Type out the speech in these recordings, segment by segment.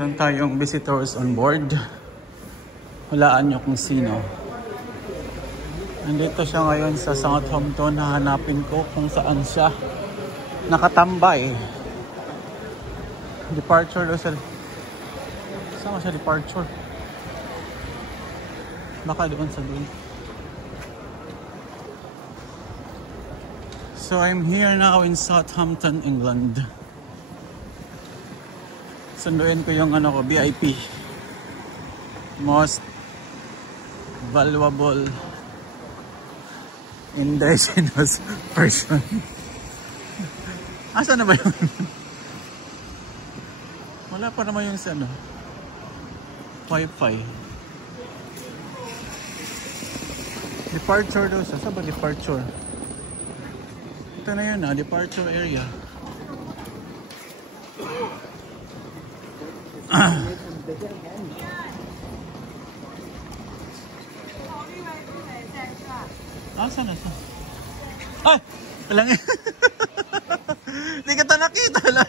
Meron tayong visitors on board. Hulaan nyo kung sino. Nandito siya ngayon sa Southampton. Hahanapin ko kung saan siya nakatambay. Departure daw siya. Saan siya departure? Baka doon sa doon. So I'm here now in Southampton, England. Sunduin ko yung ano ko, VIP. Most valuable indigenous person. Asa na ba yun? Wala pa naman yung sa ano, Wi-Fi. Departure daw siya. Saan ba departure? Ito na yun departure area. Saan na ito? Ay! Walang hindi kita nakita lang.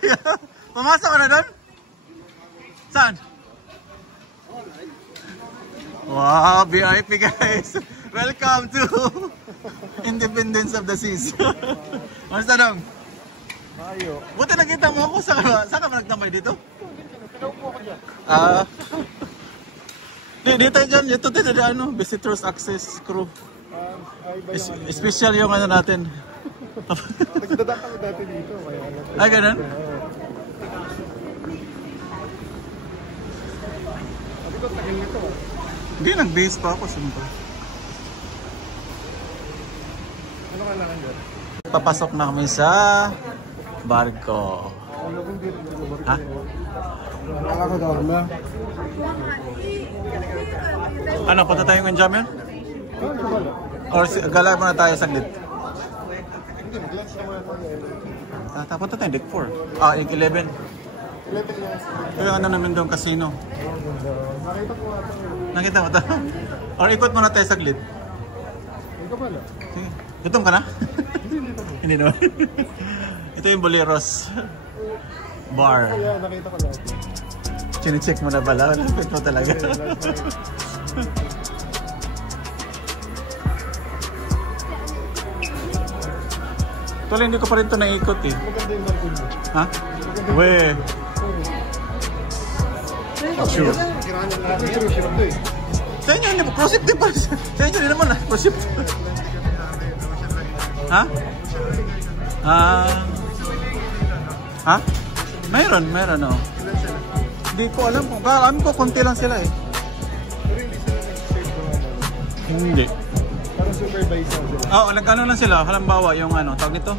Pumasok ka na doon? Saan? Wow, VIP guys! Welcome to Independence of the Seas. Basta dong? Mayo. Buti nakita mo ako saan ka ba nagtambay dito? Pinaupo ko dyan. Dito dyan, ito tayo ano, visitors access crew. Special yung ano natin. Nagdadak kami dati dito. Ay, ganun? Sabi ko, tagal nito. Hindi, nag-base pa ako. Simple. Ano kailangan dyan? Papasok na kami sa barko. Ha? Nakakadorma. Ano, punta tayo ng Jammer? Or gala muna tayo saglit? Punta tayo, deck 4. Deck 11. Ito yung ano namin doon, casino. Nakita mo ito? Or ikot muna tayo saglit? Sige. Gutom ka na? Hindi naman. Ito yung Boleros bar. Nakita ko lang. Chine-check mo na pala. Lapit mo talaga. Tuloy, hindi ko pa rin ito naikot eh. Maganda yung martin mo. Ha? Weh. Sure. Cruise ship ito eh. Sa inyo, hindi po. Cruise ship din pa. Sa inyo, hindi naman na. Cruise ship. Ha? Ha? Mayroon oh. Hindi ko alam kung. Alam ko, konti lang sila eh. Pero hindi sila nag-save ko ano. Hindi. Parang supervise lang sila. Nag-ano lang sila. Halimbawa, yung ano, tawag nito.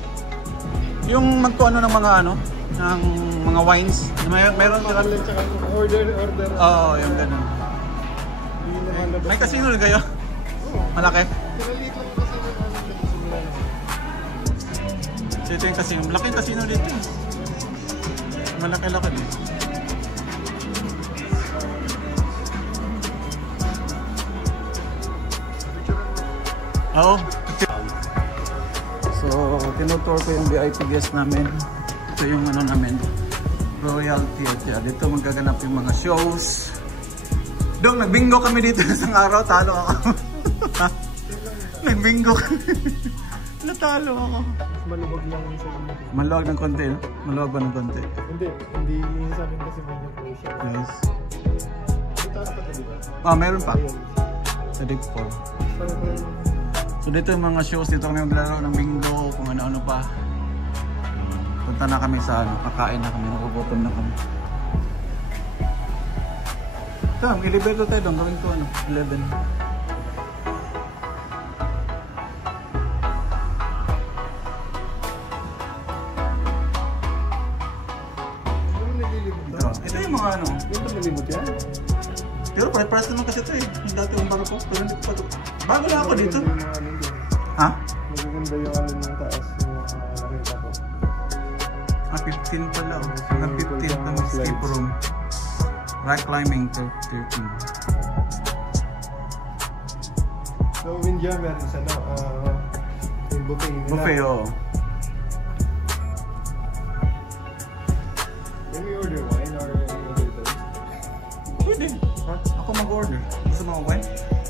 Yung magkuano ng mga ano, ng mga wines. Mayroon sila. Order. Oo, yung ganun. May casino rin kayo? Malaki? Pinaliit lang kasi yung ano. So ito yung casino. Malaki yung casino dito. Malaki-laki din. Oo. So, tinutour ko yung VIP guest namin. Ito yung ano namin, Royal Theatre. Dito magaganap yung mga shows. Dong, nagbingo kami dito isang araw. Talo ako. Nagbingo kami. Natalo ako. Maluwag lang sa inyo. Maluwag ng konti. Maluwag ba ng konti? Hindi sa akin kasi may yung po siya. Yes. Itaas pa ito, diba? Meron pa. Sa Deep 4. So dito yung mga shows, dito kami maglalaro ng bingo, kung ano-ano pa. Punta na kami sa ano, kakain na kami, nakugutom na kami. Ito, mag-elevator tayo doon, gawin ko ano, 11. Ito yung mga ano. Yung nalilibot yan? Pero pare-pares naman kasi ito eh. Yung dati yung bago ko, pero hindi ko pa ito. Bago na ako dito. Ha? Magaganda yung ano ng taas yung nakita ko. 15 pala. Hanggang 15 na escape room. Rock climbing 13. So, Windjammer is ano, yung buffet nila. Buffet, oo. Can we order wine or anything? mag-order? Gusto mo mag-wine?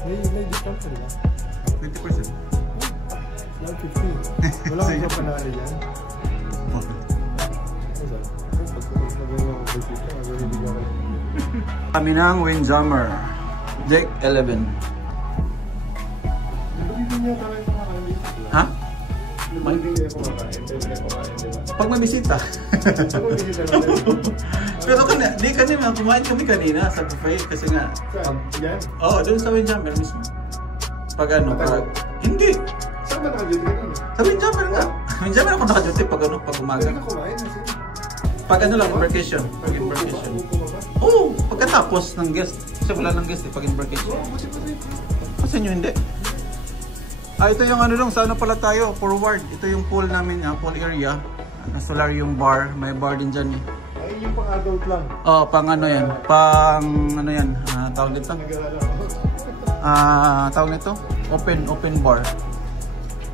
May discount ka diba? 20%. Lang 15. Wala kang kapanali dyan. Okay. Kami ng Windjammer. Deck 11. Ha? Pag may bisita. Pero kanina, kumain kami kanina sa buffet kasi nga. Oo, doon sa Windjammer mismo. Pag ano, hindi. Saan ba naka-duty kanina? Sa Windjammer nga. Windjammer ako naka-duty pag umaga. Pag ano lang, embarkation. Pag embarkation. Oo, pagkatapos ng guest. Kasi wala ng guest pag embarkation. Kasi nyo hindi. Ito yung ano lang, sa ano pala tayo, forward. Ito yung pool namin, pool area. Solarium bar, may bar din dyan eh. Ay, yung pang adult lang. Oo, pang ano yan. Pang ano yan, tawag nito? Tawag nito? Open bar.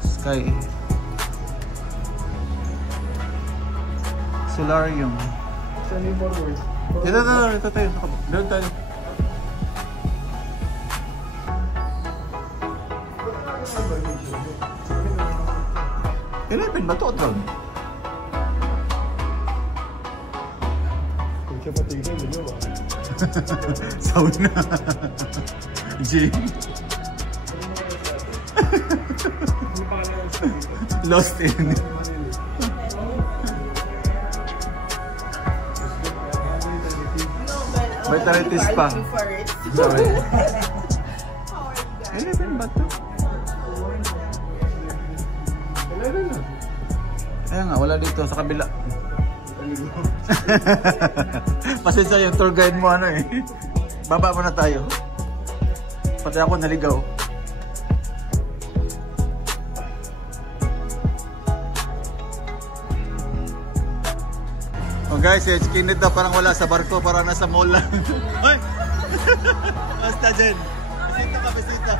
Sky. Solarium. Saan yung forward? Ito tayo. Doon tayo. Kailan ba ito? Kung siya patigil, hindi ba? Sauna. Jay. Lost in. May taritis pa. Sorry. Kailan ba ito? Kaya nga, wala dito sa kabila. Pasensya yung tour guide mo ano eh. Baba muna tayo. Pati ako naligaw. Oh guys, yung skinhead na parang wala sa barko, parang nasa mall lang. Hoy! Basta Jen. Bisita ka, bisita.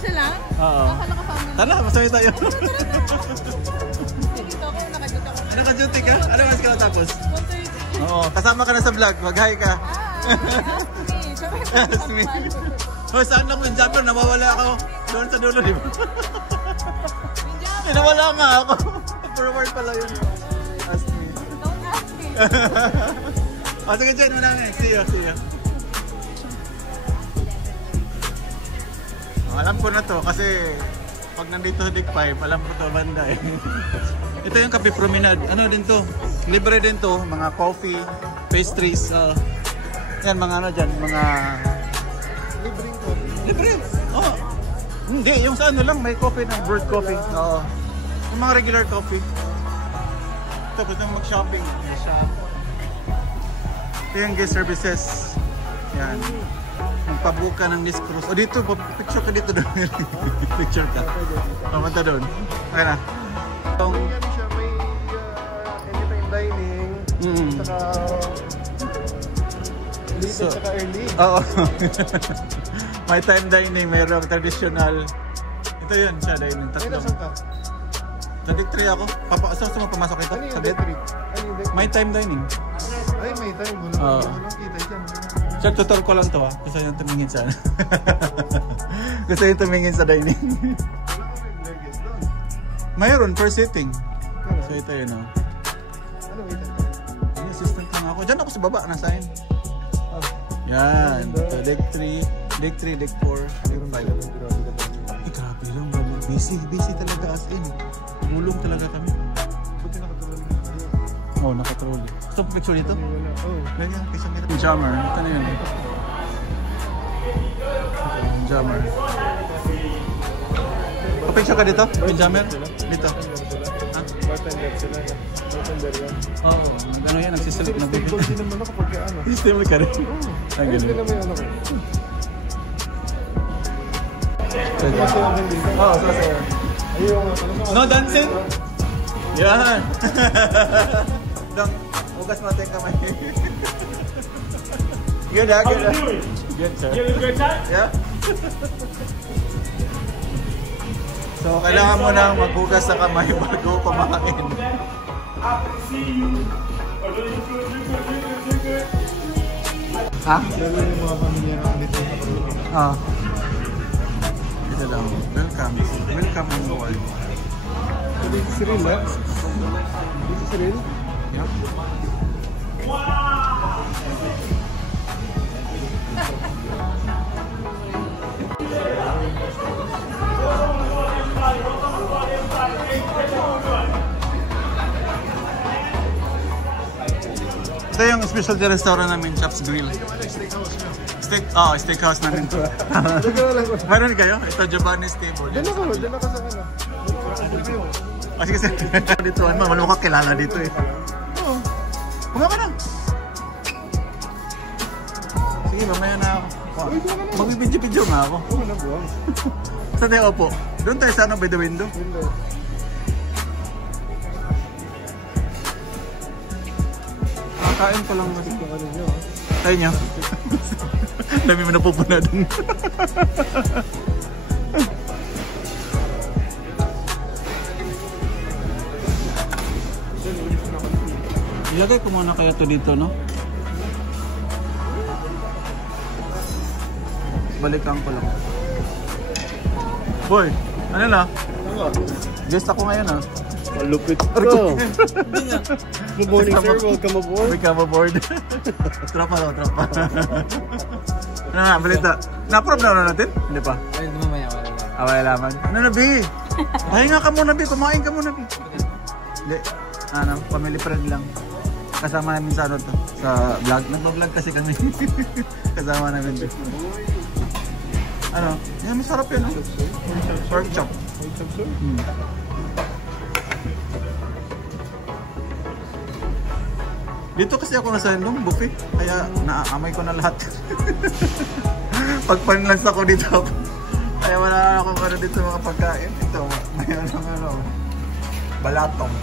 Siya lang? Oo. Akala ka family. Tara, masaya tayo. Dito ako, nakaduty ako. Naka-duty ka? Ano mas ka natapos? 1:30. Oo, kasama ka na sa vlog. Mag-hi ka. Ask me. Hoy, saan lang yung Windjammer? Nawawala ako. Doon sa dulo, di ba? Nawala nga ako. Forward pala yun. Ask me. Don't ask me. O, sige, Jen, muna nga. See you, see you. Alam ko na to kasi pag nandito sa Dick 5, alam ko to banda eh. Ito yung Cafe Promenade. Ano din to? Libre din to. Mga coffee, pastries. Yan, mga ano dyan. Mga... Libreng coffee. Libre. Oh. Hindi, yung sa ano lang, may coffee na. Brewed coffee. Oo. Yung mga regular coffee. Ito, gusto mong mag-shopping. Ito yung guest services. Yan. Magpabuka ng Nis Cruise. O dito, picture ka dito doon. Picture ka. Pamunta doon. Okay na. Yan siya, may anytime dining. Saka late So, saka early. Oo. May time dining, mayroong traditional. Ito yun siya, dining. Ay, Tatlong. nasan ka? Sa Dick 3 ako. Saan mo pumasok ito? Ano yung Sa deck Dick? 3? Ano yung deck? May time dining. Ay, may time. Oo. Walang kita dyan. Sir, tutor ko lang to ha. Gusto nyo tumingin sa ano. Gusto nyo tumingin sa dining. Wala ka regular guest doon. Mayroon, per sitting. So ito yun o. Ano, wait. Yung assistant lang ako. Diyan ako sa baba, nasahin. Yan. So, Deck 3, Deck 3, Deck 4, Deck 5. Ay, grabe lang. Busy talaga as in. Mulong talaga kami. Buti nakatulog na kayo. Oo, nakatrolly. Gusto mo picture dito? Wala. Oh. Ganyan, kasi meron. Jammer, ito na yun. Jammer. Papicture ka dito? Jammer? Dito. Ha? Bartender sila. Bartender yan. Oo, ano yan, nagsisilip na bibig. Stable din naman ako pagka ano. Stable ka rin. Ang Ayun din galing. naman yung ano ko. Oo, sasayaw. Ayun. No dancing? Yan. Dong, hugas natin kamay. Good ha, good ha. Good sir. You have a great time? Yeah. So, kailangan mo nang maghugas sa kamay bago kumain. Ha? Lalo yung mga pamilya na dito. Oo. Ito lang. Welcome. Welcome in the world. Dito si Cyril, ha? Dito si Cyril? Yeah. Ito yung specialty restaurant namin, Chops Grill. Steakhouse namin. Meron kayo? Ito, Giovanni's Table. Diyan ako sa kanila. Kasi dito, wala ka kilala dito eh. Oo. Kumain ka na. Sige, mamaya na ako. Magbibidyo-video nga ako. Oo, nabuwang. Saan tayo opo? Doon tayo sa by the window. Kain ko lang kasi kung ano nyo. Tayo nyo. Dami mo napupuna dun. Ilagay ko muna kaya to dito, no? Balikan ko lang. Boy, ano na? Guest ako ngayon, ah. Malupit bro. Good morning sir, welcome aboard. Welcome aboard. Tropa daw, tropa. Ano nga, balita. Na-approve na natin? Hindi pa? Ay, mamaya, wala lang. Away laman. Ano na, Bi? Pahinga ka muna, Bi. Kumain ka muna, Bi. Hindi. Ano, family friend lang. Kasama namin sa ano to. Sa vlog. Nagpa-vlog kasi kami. Kasama namin, Bi. Ano? Yan, masarap yan, no? Pork chop. Pork chop, sir? Dito kasi ako nasa nung buffet, kaya naamay ko na lahat. Pagpanlans ako dito. Kaya wala ako ano dito mga pagkain. Ito, mayroon ng ano, balatong.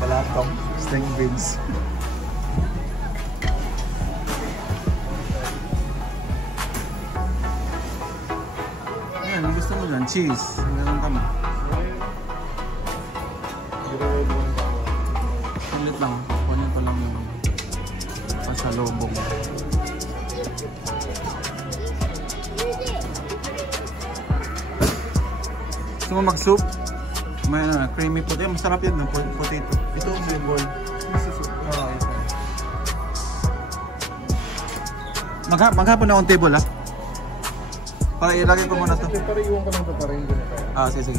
Balatong. String beans. Ayan, ang gusto mo dyan, cheese. Meron kami. Sulit lang. Kunin ko lang yung pasalubong. Gusto mo mag-soup? May creamy potato. Masarap yan ng potato. Ito may bowl. Maghapon na akong table, ha? Para ilagay ko muna to. Para iwan ko lang ito para hindi na kaya. Sige.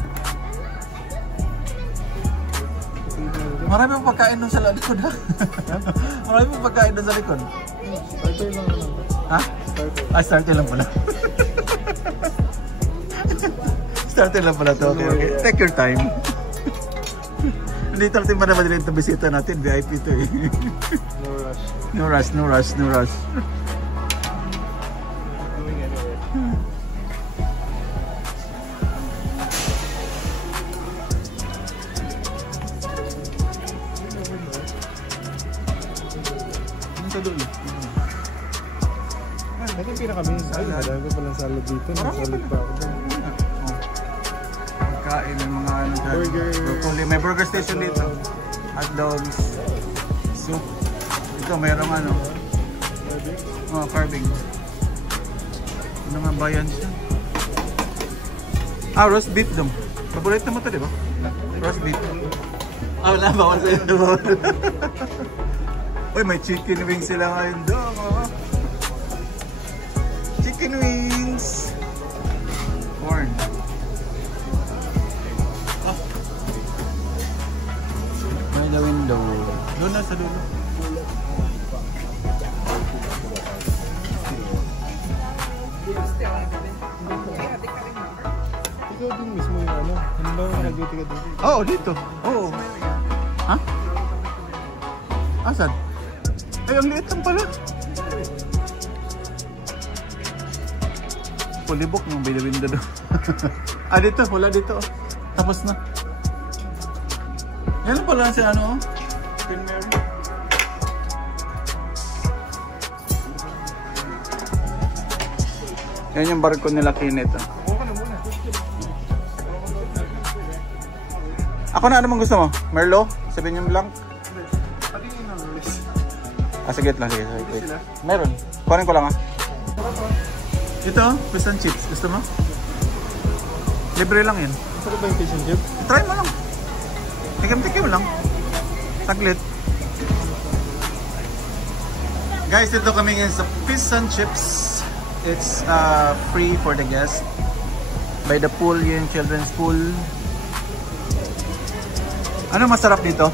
Marami pong pagkain doon sa likod, ha? Marami pong pagkain doon sa likod. Starter lang naman. Ha? Starter lang pala. Starter lang pala to. Okay. Take your time. Dito natin manamadali itong bisita natin. VIP to eh. No rush. No rush, no rush, no rush. Going anywhere. Doon. Nagpipira kami. Ay, madami ko palang salad dito. Salad pa ako. Pagkain ng mga ano dyan. Burger. Broccoli. May burger station dito. Hot dogs. Soup. Ito mayroong ano. Carving. Ano nga bayan siya? Roast beef dong. Paborito mo ito, di ba? Roast beef. Wala. Bawal sa'yo. Uy, may chicken wings sila ngayon dong, oh. Chicken wings. Corn. Oh. By the window. Doon na sa dulo. Ikaw din mismo yung ano. Ano ba yung nag-duty ka dito? Oo, dito. Oo. Ha? Asan? Ay, ang liit lang pala. Pulibok ng by the window doon. Dito. Wala dito. Tapos na. Yan pala si ano. Queen Mary. Yan yung barko nila Kinit. Buka na muna. Ako na, ano mong gusto mo? Merlot? Sabihin yung blanc? Pati yung nang-release. Sige lang. Sige. Meron. Kuhanin ko lang, ha. Ito, fish and chips. Gusto mo? Libre lang yan. Sarap ba yung fish and chip? Try mo lang. Tikim-tikim lang. Taglit. Guys, dito kami ngayon sa fish and chips. It's free for the guests. By the pool, yung children's pool. Ano masarap dito?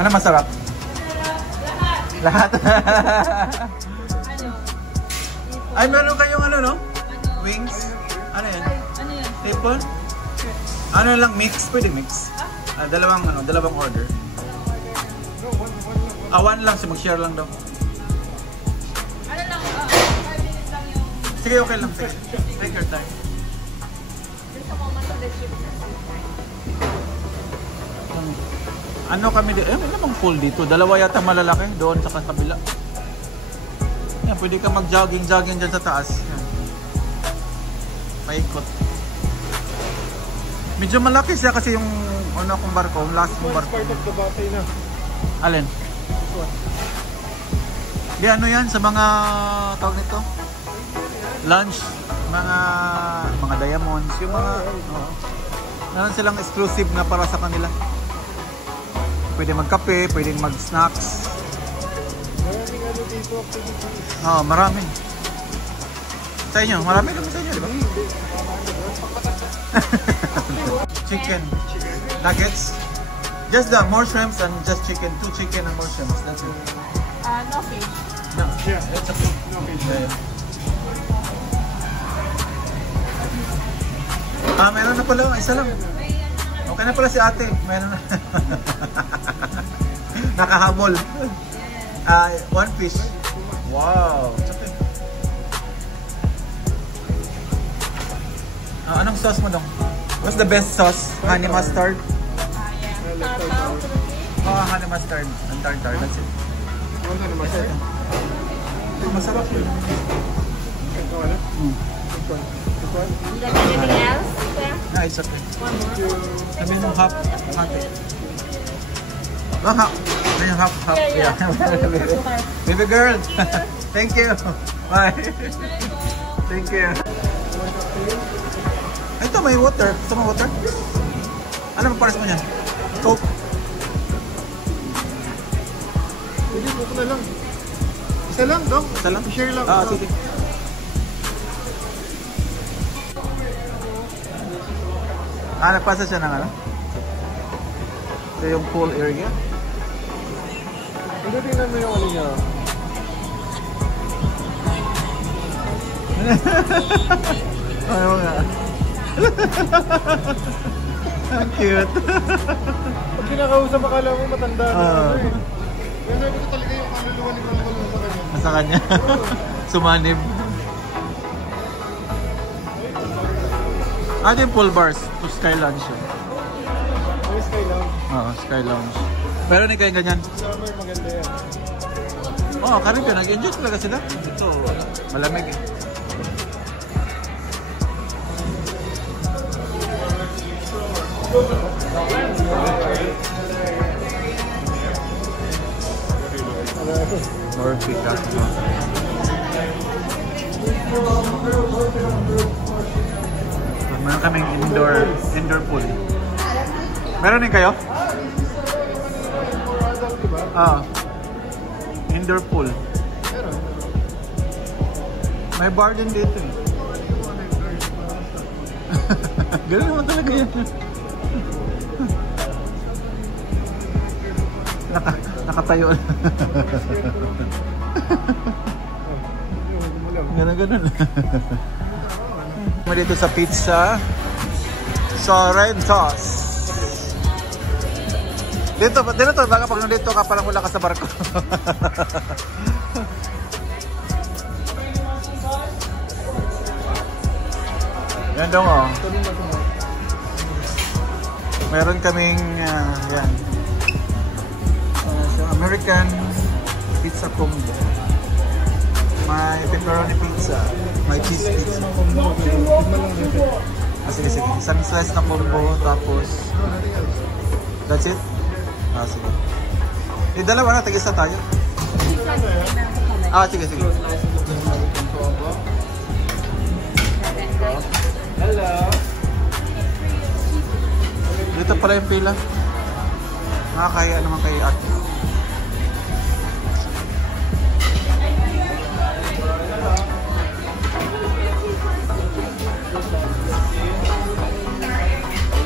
Ano masarap? Lahat. Ay, meron kayong ano, no? Wings? Ano yan? Ano yan? Table? Ano lang, mix? Pwede mix? Dalawang order. One lang, mag-share lang daw. Ano lang, 5 minutes lang yung... Sige, okay lang. Sige. Take your time. There's a moment of the chip. Ano kami dito? May namang pool dito. Dalawa yata malalaki. Doon sa kabila. Yan, pwede ka mag-jogging dyan sa taas. Yan. Paikot. Medyo malaki siya kasi yung ano kong barko, yung last mong barko. Part of the buffet na. Alin? Di ano yan sa mga tawag nito? Lunch, mga diamonds, yung mga meron silang exclusive na para sa kanila. Pwede magkape, pwedeng mag-snacks. Maraming ano dito activities. Oo, marami. Sa inyo, marami kami sa inyo, di ba? Chicken. Nuggets. Just the more shrimps and just chicken. 2 chicken and more shrimps. That's it. No fish. No. Yeah. It's okay. Okay. Meron na pala. Isa lang. Okay na pala si ate. Meron na. Nakahabol. 1 fish. Wow. It's okay. Anong sauce mo dong? What's the best sauce? Honey mustard? Yeah. Honey mustard. And tartar. That's it. Ano naman sir? Masarap yun. Ito ano? This one. Is there anything else? Sir? No, it's okay. One more. Sabi mo half. Half. Ayun, half. Yeah. Baby girl. Thank you. Bye. Thank you. Ito may water. Gusto mo water? Ano ang pares mo niyan? Coke. Sige, buko na lang. Isa lang, Dok. Isa lang? Share lang. Sige. Nagpasa siya ng ano? Ito yung pool area. Hindi, tingnan mo yung ano niya. Ano nga? Ang cute. Pag kinakausap, akala mo matanda na ano eh. Pero ito talaga yung kaluluwa ni Bangkalo sa kanya. Sa kanya. Sumanib. Yung pool bars. To Sky Lounge yun. May Sky lang. Oo, Sky Lounge. Pero hindi kayo ganyan. Summer, maganda yan. Oo, Caribbean. Nag-enjoy talaga sila. Ito, malamig eh. Or pick up. Meron kaming indoor pool. Meron din kayo? Indoor pool. May bar din dito eh. Ganun naman talaga yan. Nakatayo. Ganun. Dito sa pizza. Sorrentos. Dito to, baka pag nandito ka palang wala ka sa barko. Yan dong oh. Meron kaming yan. American pizza combo. May pepperoni pizza, may cheese pizza. Sige. Isang slice na combo, tapos that's it? Sige. Dalawa na, tag-isa tayo. Ah, sige, sige. Two slices of the American combo. Hello. Dito pala yung pila. Nakakaya naman kay ate.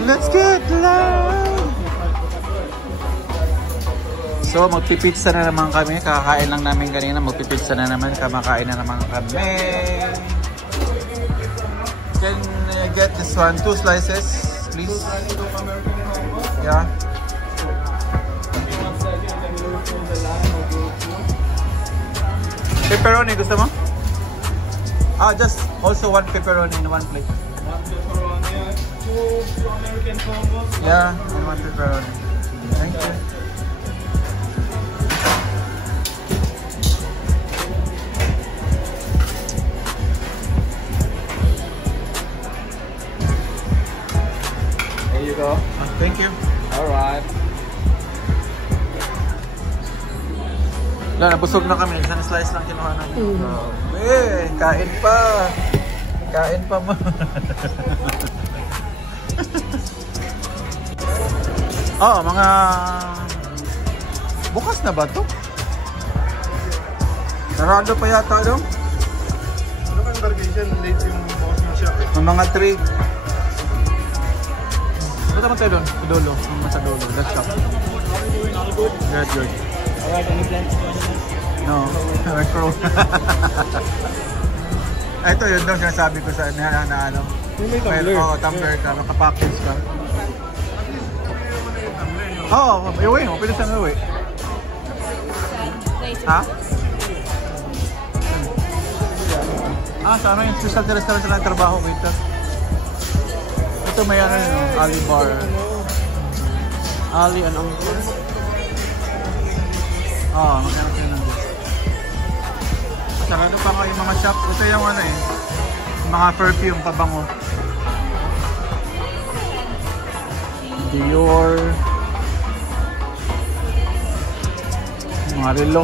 Let's get loud! So, magpipizza na naman kami. Kakain lang namin kanina. Magpipizza na naman. Kamakain na naman kami. Can get this one? 2 slices, please. Yeah. Pepperoni, gusto mo? Ah, just also 1 pepperoni in 1 plate. 1 pepperoni, 2 American combos. Yeah, and 1 pepperoni. Thank you. There you go. Thank you. Alright. Wala, nabusog na kami. Isang slice lang kinuha namin. Kain pa. Kain pa mo. Oh, mga... Bukas na ba ito? Narado pa yata doon? Ano kang bargation? Late yung boss ng shop eh. Mga 3. Punta mo tayo doon. Sa dulo. Sa dulo. Let's shop. Good, good. Alright, any plans to join us? No. Micro. Ito yun daw sinasabi ko sa na ano. Yung may tumbler. Oo, tumbler ka. Makapackage ka. Oo, iuwi mo. Pwede siyang iuwi. Ha? Ah, sana yung specialty restaurant sila ng trabaho. Wait lang. Ito may ano yun, Ali Bar. Ali, ano? Oo, magkano sila ng dito. Sarado pa nga yung mga shop. Ito yung ano eh. Mga perfume, pabango. Dior. Mga relo.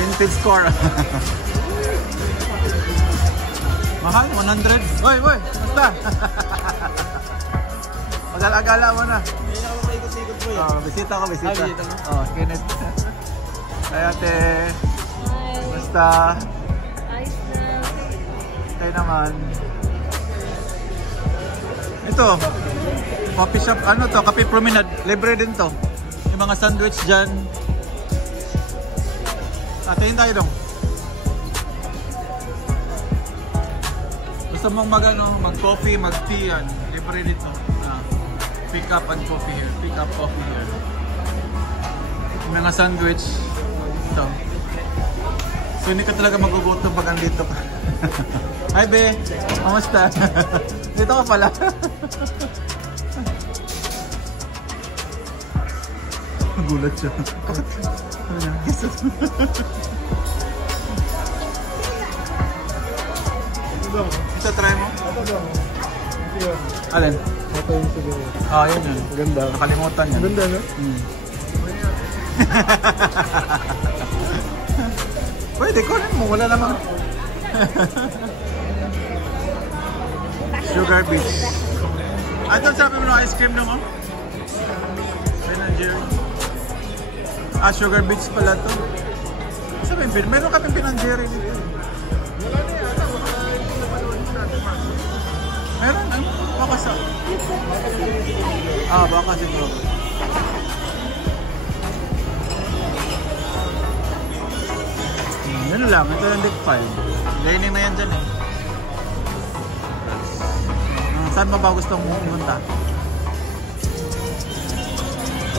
Vintage car. Mahal, 100. Woy, woy, basta. Pag-alagala mo na. Hindi na ako maikot-ikot po Oh, bisita ko, bisita. bisita mo? Oh, Kenneth. Kaya ate. Basta. Ayos na. Tayo naman. Ito. Coffee shop. Ano to? Cafe Promenade. Libre din to. Yung mga sandwich dyan. Tayin tayo dong. Gusto mong mag-coffee, mag-tea yan. Libre dito. Pick up and coffee here. Pick up coffee here. Yung mga sandwich. Ito. So hindi ka talaga magugutom pag andito ka. Hi be! Kamusta? Dito ka pala. Gulat siya. Ito try mo? Ito daw. Alin? Ito yung siguro. Ah, yun yun. Ganda. Nakalimutan yan. Ganda, no? Pwede, kunin mo. Wala namang. Sugar Beach. Ano sabi mo ng ice cream na mo? Ben and Jerry. Ah, Sugar Beach pala to. Sabi mo, meron kami Ben and Jerry dito. Wala na yan. Baka hindi napanood mo natin pa. Meron, ano? Baka sa... Ah, baka siguro. Yun lang, ito yung deck file. Dining na yan dyan eh. Saan ba gusto mong pumunta?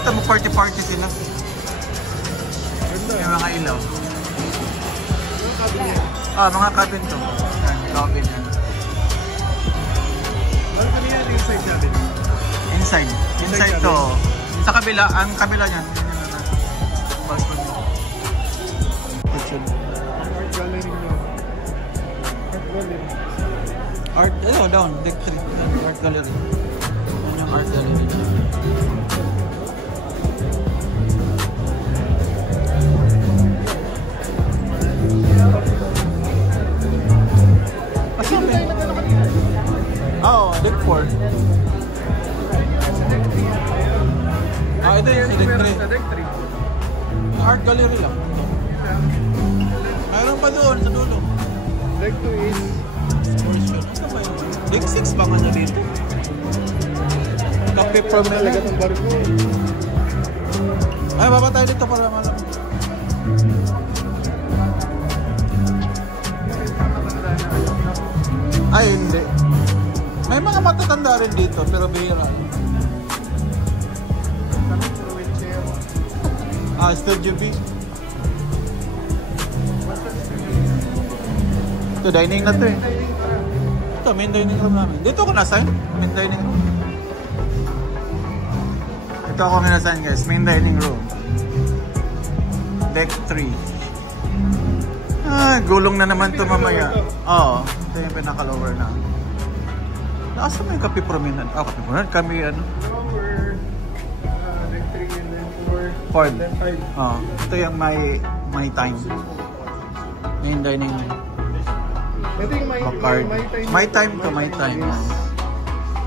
Ito mo party-party sila. Yung mga ilaw. Ah, mga cabin to. Yan, cabin yan. Ano kami yan? Inside cabin? Inside. Inside to. Sa kabila, ang kabila niyan. Kitchen. Art gallery nyo. Art gallery. Art, down, deck 3. Art gallery. Yan yung art gallery. Deck Meron 3. sa deck 3. Art gallery lang. Mayroon pa doon sa dulo. Deck 2 is Portion. Ano ba yun? Deck 6 ba nga na dito? Kape from talaga itong barko. Ay, baba tayo dito para malam. Ay, hindi. May mga matatanda rin dito, pero bihira. Studio B. Ito, dining na to eh. Ito, main dining room namin. Dito ako na-assign. Main dining room. Ito ako na-assign guys. Main dining room. Deck 3. Ah, gulong na naman to mamaya. Oo. Ito yung pinaka-lower na. Nasa may kape promenade? Ah, kape promenade. Kami ano? Deck 3 and then 4. Ford. And then 5. Oo. Ito yung my time. Main dining room. Ito yung My time to my time.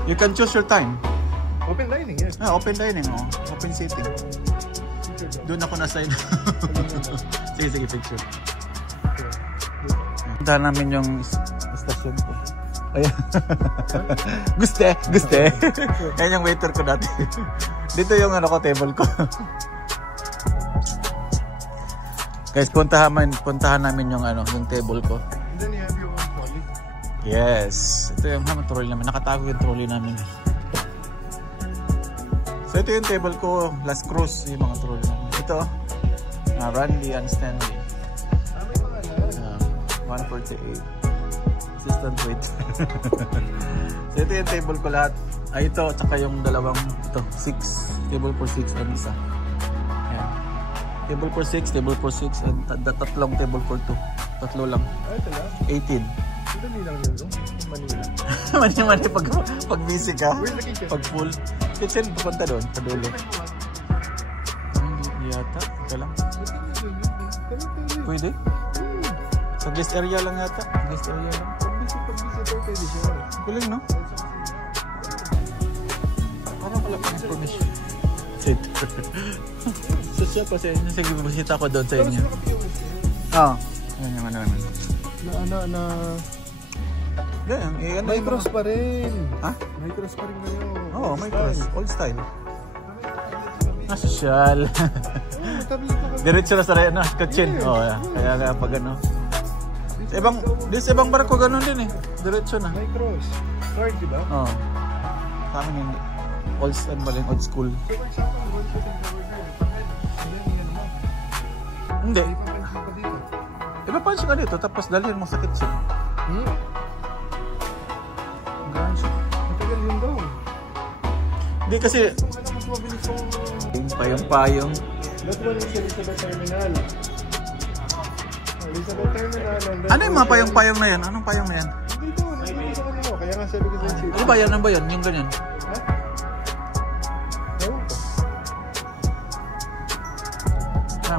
You can choose your time. Open dining, yes. Ah, open dining, oh. Open seating. Doon ako na-sign. Sige, sige, picture. Punta namin yung stasyon ko. Ayan. Guste. Yan yung waiter ko dati. Dito yung ano ko, table ko. Guys, puntahan namin yung ano, yung table ko. And then you have your own trolley. Yes. Ito yung trolley namin. Nakatago yung trolley namin. So ito yung table ko. Last cruise yung mga trolley namin. Ito. Randy and Stanley. 148. Assistant wait. So ito yung table ko lahat. Ay ito. Tsaka yung dalawang ito. 6. Table for 6 and isa. Ayan. Table for 6. Table for 6. And tatlong table for 2. Tatlo lang. Ay, ito lang. 18. Dali lang yun, no? Manila. Mani-mani pag busy ka. Where's the kitchen? Pag full. Kitchen, pupunta doon, sa dulo. Hindi yata. Ito lang. Pwede? Sa guest area lang yata. Guest area lang. Pag-visitor, pwede siya. Galing, no? Parang wala pang information. Sit. So siya pa sa inyo. Sige, bisita ko doon sa inyo. Oo. Yan yung ano naman. Na Ganyan. Ano Micros pa rin. Ha? Micros pa rin ngayon. Oo, Micros. Old style. Social. Diretso na sa kitchen. Oo, kaya nga pag ano. Sa ibang barko ganun din eh. Diretso na. Micros. Card, di ba? Oo. Sa amin hindi. Old style ba rin? Old school. So for example, 1% Hindi. dito. Iba pa siya ka dito. Tapos dalhin mo sa kitchen. Ganun siya. Matagal yun daw. Hindi kasi Mas mabilis yung payong-payong. that one is Elizabeth Terminal. Elizabeth Terminal. Ano yung mga payong-payong na yan? Anong payong na yan? Dito sa kanila. Kaya nga sabi ko sa city. Ano ba yan? Ano ba yan? Yung ganyan? Ha? Ewan ko.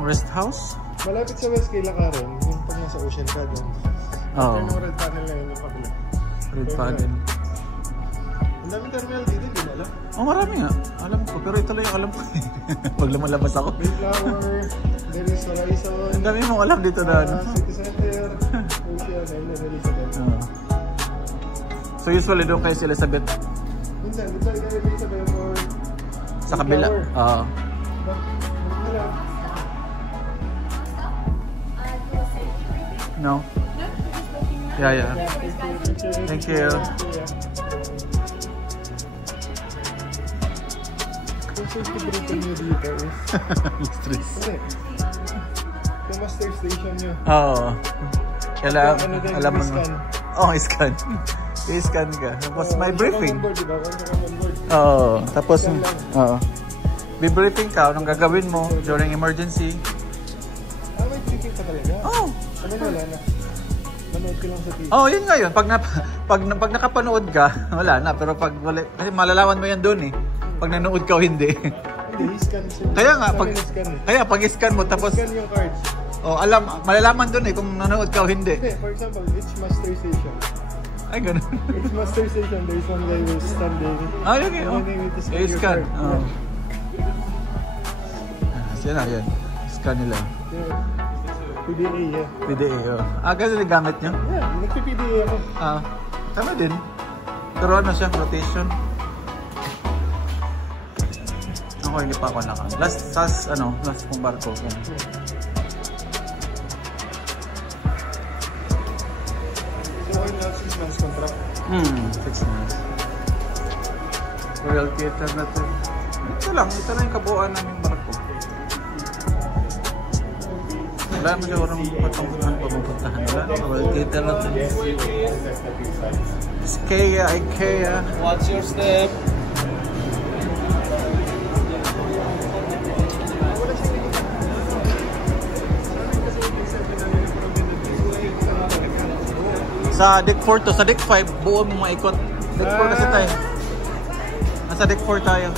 Rest house? Malapit sa West kay Lakaran, yung pag nasa Ocean ka doon. Oo. Yung red panel na yun yung pagla. Red panel. Ang daming terminal dito, di ba alam? Oh, marami nga. Alam ko. Pero ito lang yung alam ko. Pag lumalabas ako. Mayflower, there is Horizon. Ang dami mong alam dito na ano. City Center, Ocean, and then Elizabeth. So usually doon kayo si Elizabeth Minsan kayo Elizabeth or sa kabila. Oo. Wala. No? Yeah. Thank you. Kung safety group nyo dito is... Stress. Hindi. Yung master station nyo. Oo. Kailangan, Ano din, alam mo. scan. Oo, scan. I-scan ka. Tapos may briefing. On board, diba? On board. Oo. Tapos, Scan lang. oo. Be-briefing ka. Anong gagawin mo during emergency. May briefing pa talaga. Oo. Ano wala na? Manood ko lang sa TV. Oh, yun nga yun. Pag nakapanood ka, wala na. Pero pag wala, kasi malalaman mo yan doon eh. Pag nanood ka o hindi. Hindi, scan siya. Kaya nga, pag scan mo, tapos, scan yung cards. oh, malalaman doon eh kung nanood ka o hindi. Hindi, for example, each master station. Ay, ganun. Each master station, there is one guy who's standing. Ah, yun eh. Oh. And then you need to scan your I-scan. card. Oh. Yan na, yan. Scan nila. PDA, yeah. PDA, oh. Ganun yung gamit nyo? Yeah, nagpi-PDA ako. Tama din. Pero ano siya, rotation. Ako, hindi pa ako naka. Last kong barko. Yan. So, 6 months contract. 6 months. Royal Theater na ito. Ito lang yung kabuuan namin barko. Wala mo siya orang patungkuhan pa mapuntahan. Royal Theater na ito. IKEA. What's your step? Sa deck 4 to, sa deck 5, buo mo maikot. Deck 4 kasi tayo. Nasa deck 4 tayo.